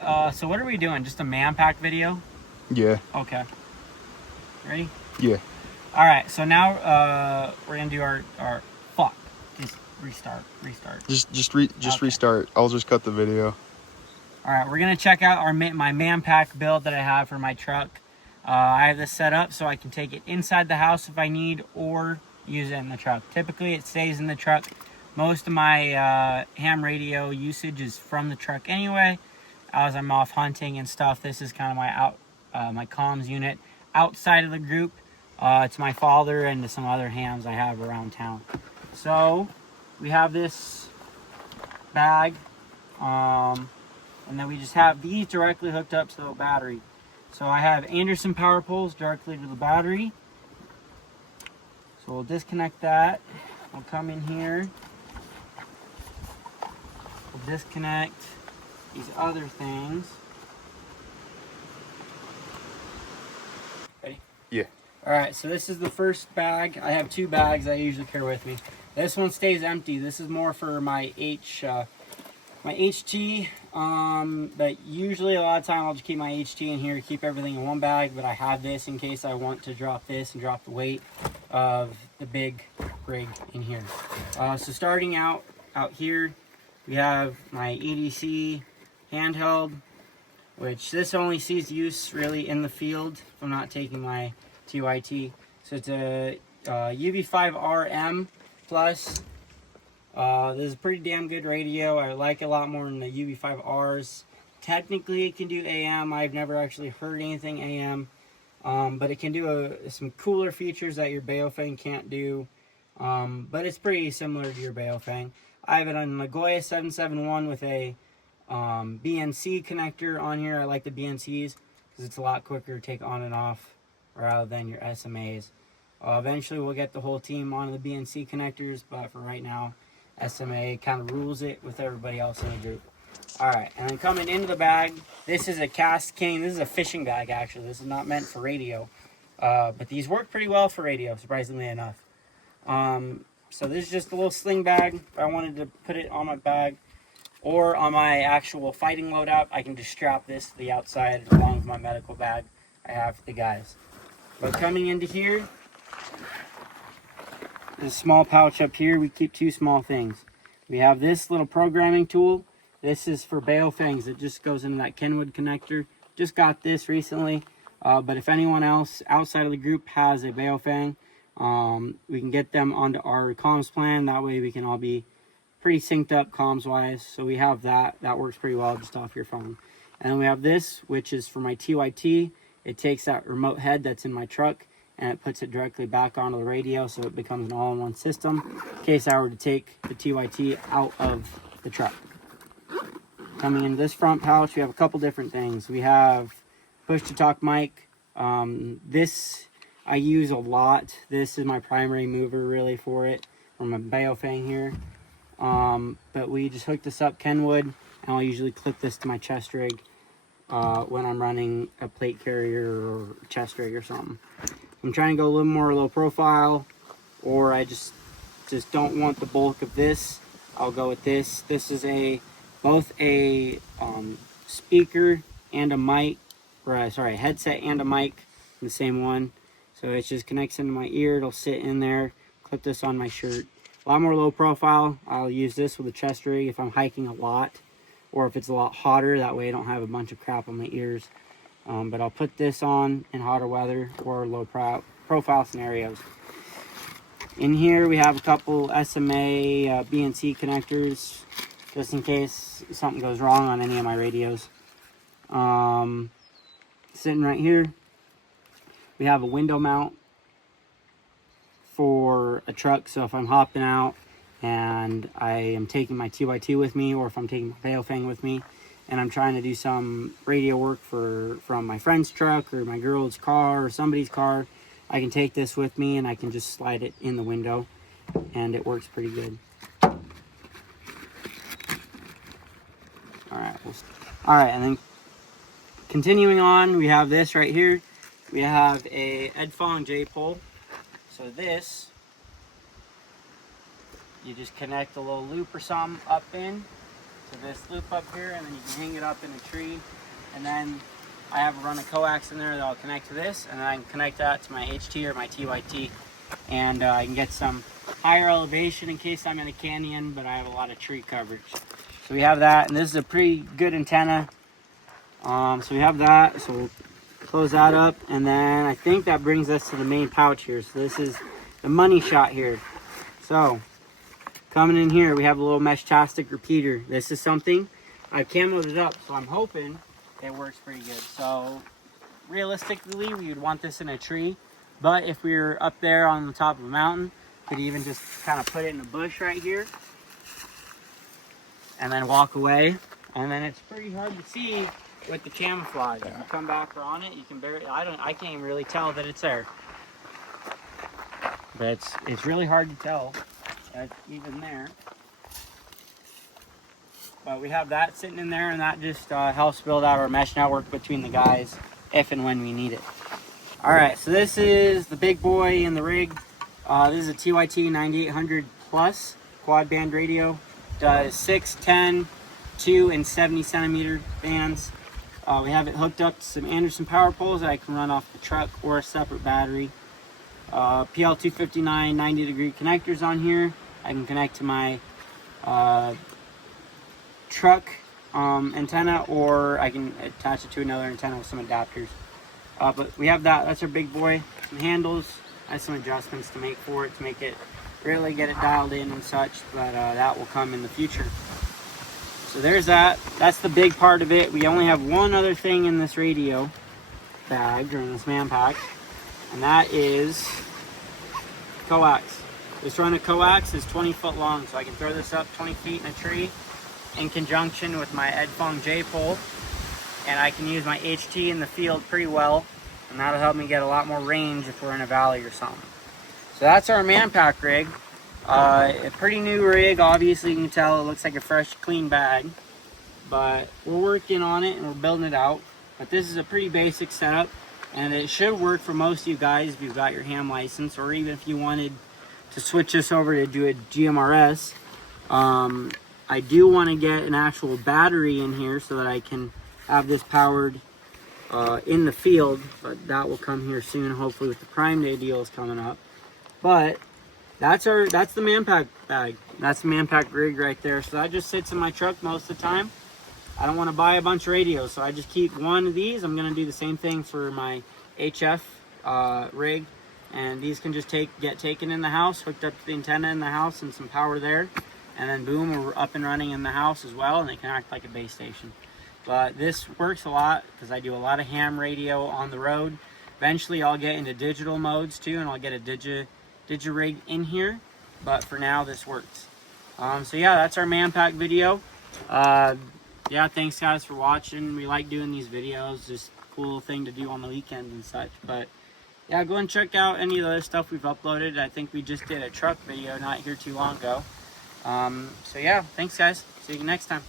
So what are we doing? Just a manpack video? Yeah. Okay. Ready? Yeah. All right. So now we're gonna do our fuck. Just restart. Just Okay. restart. I'll just cut the video. All right. We're gonna check out my manpack build that I have for my truck. I have this set up so I can take it inside the house if I need, or use it in the truck. Typically, it stays in the truck. Most of my ham radio usage is from the truck anyway. As I'm off hunting and stuff, this is kind of my comms unit outside of the group. It's my father and some other hams I have around town. So we have this bag, and then we just have these directly hooked up to the battery. So I have Anderson power poles directly to the battery. So we'll disconnect that. We'll come in here. We'll disconnect these other things. Ready? Yeah. All right, so this is the first bag. I have two bags I usually carry with me. This one stays empty. This is more for my my HT. But usually a lot of time I'll just keep my HT in here, keep everything in one bag. But I have this in case I want to drop this and drop the weight of the big rig in here. So starting out here, we have my EDC handheld, which this only sees use really in the field if I'm not taking my TYT. So it's a UV5RM Plus. This is a pretty damn good radio. I like it a lot more than the UV5Rs. Technically it can do AM. I've never actually heard anything AM. But it can do some cooler features that your baofang can't do. But it's pretty similar to your baofang. I have it on Nagoya 771 with a BNC connector on here. I like the BNCs because it's a lot quicker to take on and off rather than your SMAs. Eventually we'll get the whole team onto the BNC connectors, but for right now, SMA kind of rules it with everybody else in the group. Alright, and then coming into the bag, this is a Cast King. This is a fishing bag, actually. This is not meant for radio. But these work pretty well for radio, surprisingly enough. So this is just a little sling bag. If I wanted to put it on my bag or on my actual fighting loadout, I can just strap this to the outside along with my medical bag I have for the guys. But coming into here, this small pouch up here, we keep two small things. We have this little programming tool. This is for baofangs. It just goes into that Kenwood connector. Just got this recently. But if anyone else outside of the group has a baofang, we can get them onto our comms plan. That way we can all be pretty synced up comms wise. So we have that. That works pretty well just off your phone. And then we have this, which is for my TYT. It takes that remote head that's in my truck and it puts it directly back onto the radio, so it becomes an all-in-one system in case I were to take the TYT out of the truck. Coming into this front pouch, we have a couple different things. We have push-to-talk mic. This I use a lot. This is my primary mover really for it, for my baofang here. But we just hook this up Kenwood, and I'll usually clip this to my chest rig when I'm running a plate carrier or chest rig or something. I'm trying to go a little more low profile, or I just don't want the bulk of this. I'll go with this. This is both a speaker and a mic, or sorry, a headset and a mic, the same one. So it just connects into my ear. It'll sit in there. Clip this on my shirt. A lot more low profile. I'll use this with a chest rig if I'm hiking a lot, or if it's a lot hotter. That way I don't have a bunch of crap on my ears. But I'll put this on in hotter weather or low profile scenarios. In here we have a couple SMA BNC connectors just in case something goes wrong on any of my radios. Sitting right here, we have a window mount for a truck. So if I'm hopping out and I am taking my TYT with me, or if I'm taking my baofang with me, and I'm trying to do some radio work from my friend's truck or my girl's car or somebody's car, I can take this with me and I can just slide it in the window, and it works pretty good. Alright, and then continuing on, we have this right here. We have a baofang J-pole. So this, you just connect a little loop or something up in, to this loop up here, and then you can hang it up in a tree. And then I have a run of coax in there that I'll connect to this, and then I can connect that to my HT or my TYT, and I can get some higher elevation in case I'm in a canyon, but I have a lot of tree coverage. So we have that, and this is a pretty good antenna. So we have that, so we'll close that up, and then I think that brings us to the main pouch here. So this is the money shot here. So coming in here, we have a little mesh tastic repeater. This is something I've camoed it up, so I'm hoping it works pretty good. So realistically, we would want this in a tree, but if we were up there on the top of a mountain, could even just kind of put it in a bush right here and then walk away. And then it's pretty hard to see with the camouflage. If you come back on it, you can barely, I can't even really tell that it's there. But it's really hard to tell that's even there. But we have that sitting in there, and that just helps build out our mesh network between the guys if and when we need it. All right, so this is the big boy in the rig. This is a TYT 9800 Plus quad band radio. Does 6, 10, 2, and 70 centimeter bands. We have it hooked up to some Anderson power poles that I can run off the truck or a separate battery. PL259 90-degree connectors on here. I can connect to my truck antenna, or I can attach it to another antenna with some adapters. But we have that. That's our big boy. Some handles. I have some adjustments to make for it to make it really get it dialed in and such, but that will come in the future. So there's that. That's the big part of it. We only have one other thing in this radio bag, or in this man pack, and that is coax. This run of coax is 20 foot long, so I can throw this up 20 feet in a tree in conjunction with my baofang J pole, and I can use my HT in the field pretty well, and that'll help me get a lot more range if we're in a valley or something. So that's our manpack rig. A pretty new rig, obviously you can tell it looks like a fresh, clean bag, but we're working on it and we're building it out. But this is a pretty basic setup, and it should work for most of you guys if you've got your ham license, or even if you wanted to switch this over to do a GMRS. I do want to get an actual battery in here so that I can have this powered in the field, but that will come here soon, hopefully with the Prime Day deals coming up. But that's the manpack bag. That's the manpack rig right there. So that just sits in my truck most of the time. I don't want to buy a bunch of radios, so I just keep one of these. I'm going to do the same thing for my HF rig, and these can just get taken in the house, hooked up to the antenna in the house and some power there, and then boom, we're up and running in the house as well, and they can act like a base station. But this works a lot because I do a lot of ham radio on the road. Eventually I'll get into digital modes too, and I'll get a digi-rig in here, but for now this works. So yeah, that's our manpack video. Yeah, thanks guys for watching. We like doing these videos, just a cool thing to do on the weekends and such. But yeah, go and check out any of the other stuff we've uploaded. I think we just did a truck video not here too long ago. So yeah, thanks guys. See you next time.